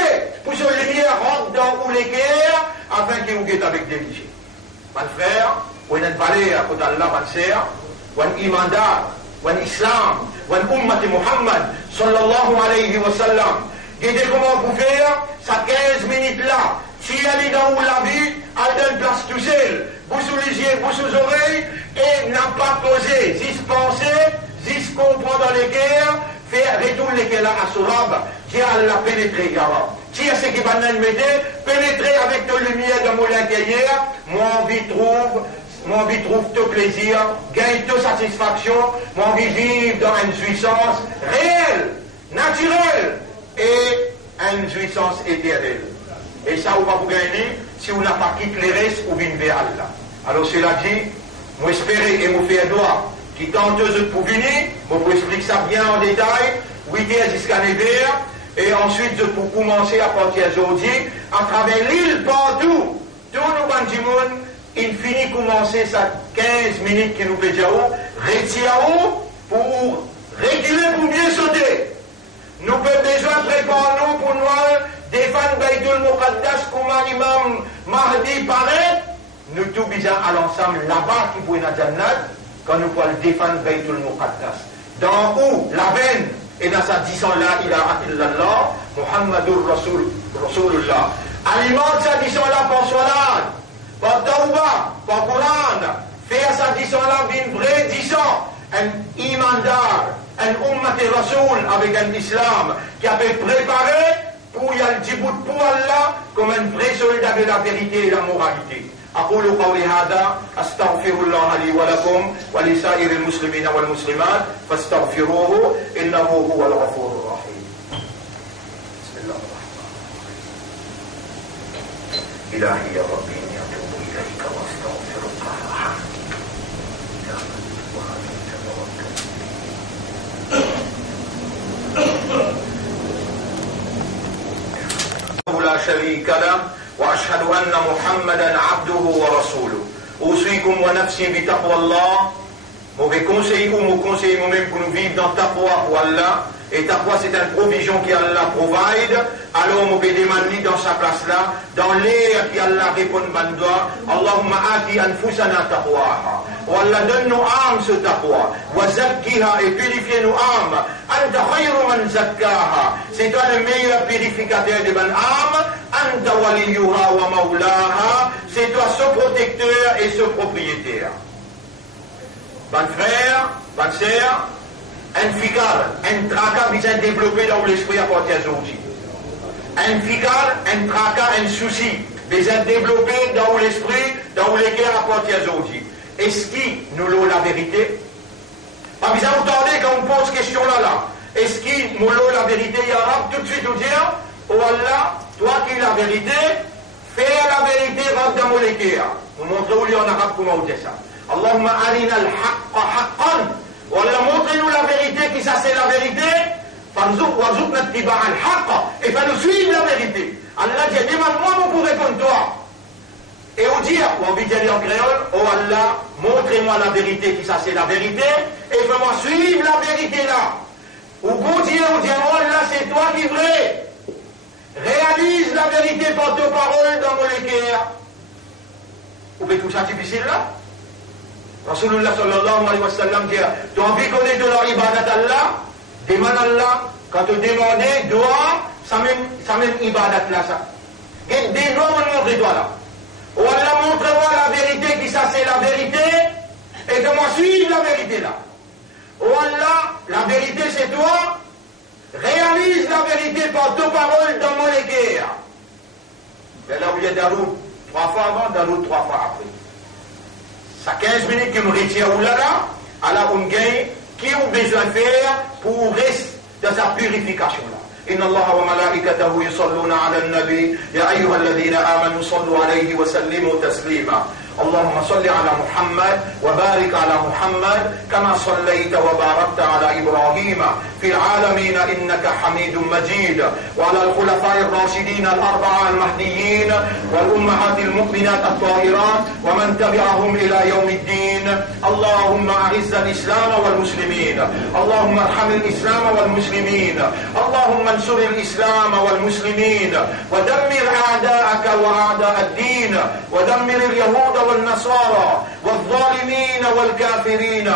pour que les lumières rentrent dans où les guerres, afin qu'ils vous guettent avec des lisiers. Mon frère, ou une valeur pour Allah, mon sœur, ou un imandar, ou un islam, ou un ummat Muhammad, sallallahu alayhi wa sallam. Guidez comment vous faire, ça 15 minutes là, si elle est dans où la vie, elle donne place tout seul, vous sous les yeux, vous sous les oreilles, et n'a pas posé, juste penser, jusqu'au pendant les guerres, faire retourner les guerres à Sourab, qui a la pénétré, Yara. Qui est ce qui va nous mettre, pénétrer avec de lumière dans mon intérieur, moi envie trouve tout plaisir, gagne toute satisfaction, moi envie vivre dans une jouissance réelle, naturelle et une jouissance éternelle. Et ça, on va vous gagner si on n'a pas quitté les restes ou bien vers Allah. Alors cela dit, moi espérer et moi faire droit, qui tente pour venir, moi vous expliquer ça bien en détail, 8h jusqu'à 9h, et ensuite je peux commencer à partir d'aujourd'hui, à travers l'île partout, tout le monde, il finit commencer ça 15 minutes qui nous fait déjà retirer pour réguler pour bien sauter. Nous avons besoin de préparer nous pour nous défendre Baytul Muqaddas comme l'imam Mahdi paraît. Nous tous besoin à l'ensemble là-bas qui pour une Jannat quand nous pouvons défendre Baytul Muqaddas. Dans où la veine et dans sa disant là, ilaha illallah, Muhammadur Rasulullah. Alimente sa disant là par Salat, par Tawbah, par Coran, faire sa disant là d'une vraie disant, un imandar, un ummat et Rasoul avec un islam qui a été préparé pour y aller pour Allah comme un vrai soldat de la vérité et la moralité. أقول قولي هذا أستغفر الله لي ولكم ولسائر المسلمين والمسلمات فاستغفروه إنه هو الغفور الرحيم. بسم الله الرحمن الرحيم. إلهي يا ربي إني أتوب إليك وأستغفرك لا شريك له وأشهد أن محمدا عبده ورسوله. أوصيكم ونفسي بتقوى الله. Mauvais conseil ou mon conseil moi-même pour nous vivre dans taqwa ou Allah. Et taqwa c'est une provision qui Allah provide. Alors on peut demander dans sa place là, dans l'air qui Allah répond bandoa, Allahumma ati anfusana taqwaha. Ou Allah donne nos âmes ce taqwa. Wa zakkiha et purifie nos âmes. Anta khayru man zakkaha. C'est toi le meilleur purificateur de ban âme. Anta waliyuha wa maulaha. C'est toi ce protecteur et ce propriétaire. Ban frère, ban sœur, un fikar, un tracas vient développer dans l'esprit à partir d'aujourd'hui. Un fikar, un tracas, un souci vient développer dans l'esprit, dans les cœurs à partir d'aujourd'hui. Est-ce qu'il nous l'a la vérité? Pas besoin d'entendre quand on pose question là. Est-ce qu'il nous l'a la vérité, Yarab? Tout de suite nous dire, oh Allah, toi qui es la vérité, fais la vérité, rentre dans mon cœur. Nous montrons en arabe comment on dit ça. Allahumma arina al-haqqa haqqan. Ou Allah montre-nous la vérité, qui ça c'est la vérité. Farzoukna tiba al-haqqa. Et fa nous suivre la vérité. Allah dit, demande-moi pour répondre toi. Et on dit, on dit en créole, oh Allah, montrez-moi la vérité, qui ça c'est la vérité. Et fais-moi suivre la vérité là. Ou bon Dieu, on dit, oh Allah, c'est toi qui es vrai. Réalise la vérité par tes paroles dans mon cœur. Vous faites tout ça difficile là? Rasulullah sallallahu alayhi wa sallam dit, tu as envie qu'on ait de leur ibadat Allah, demande Allah, quand tu demandes, doa, ça même ibadat là, ça. Et des doigts, on montre toi là. Ou Allah montre-moi la vérité, qui ça c'est la vérité, et que moi suive la vérité là. Ou Allah, la vérité c'est toi, réalise la vérité par deux paroles dans mon cœur. Et là où il y a Daroud 3 fois avant, Daroud 3 fois après. Ça 15 minutes qui me retire ou là, alors on gagne, qui ont besoin de faire pour rester dans sa purification là. إن الله وملائكته يصلون على النبي يا أيها الذين آمنوا صلوا عليه وسلموا تسليما اللهم صل على محمد وبارك على محمد كما صليت وباركت على إبراهيم في العالمين إنك حميد مجيد وعلى الخلفاء الراشدين الأربعة المهديين والأمهات المؤمنات الطاهرات ومن تبعهم إلى يوم الدين اللهم أعز الإسلام والمسلمين اللهم ارحم الإسلام والمسلمين اللهم انصر الإسلام والمسلمين ودمر أعداءك وأعداء الدين ودمر اليهود والنصارى والظالمين والكافرين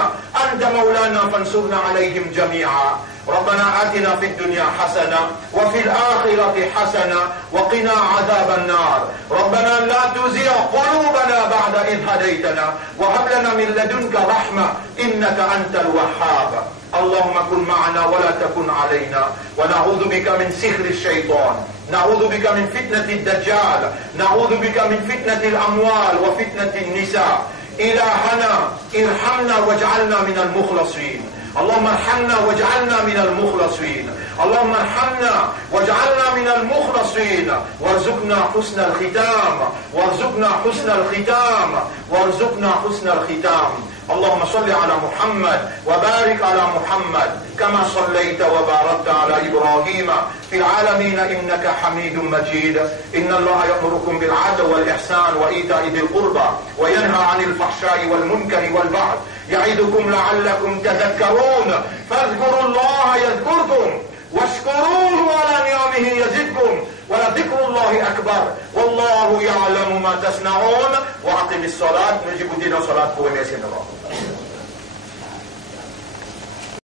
أنت مولانا فانصرنا عليهم جميعا ربنا آتنا في الدنيا حسنة وفي الآخرة حسنة وقنا عذاب النار ربنا لا تزغ قلوبنا بعد إذ هديتنا وهب لنا من لدنك رحمة إنك أنت الوهاب اللهم كن معنا ولا تكن علينا، ونعوذ بك من سحر الشيطان، نعوذ بك من فتنة الدجال، نعوذ بك من فتنة الأموال وفتنة النساء. إلهنا ارحمنا واجعلنا من المخلصين، اللهم ارحمنا واجعلنا من المخلصين، اللهم ارحمنا واجعلنا من المخلصين، وارزقنا حسن الختام، وارزقنا حسن الختام، وارزقنا حسن الختام. اللهم صل على محمد وبارك على محمد كما صليت وباركت على إبراهيم في العالمين إنك حميد مجيد. إن الله يأمركم بالعدل والإحسان وإيتاء ذي القربى وينهى عن الفحشاء والمنكر والبغي يعظكم لعلكم تذكرون. فاذكروا الله يذكركم واشكروه على نعمه يزدكم ولذكر الله أكبر والله يعلم ما تصنعون. وأقم الصلاة. نجيب دينا صلاة قوة.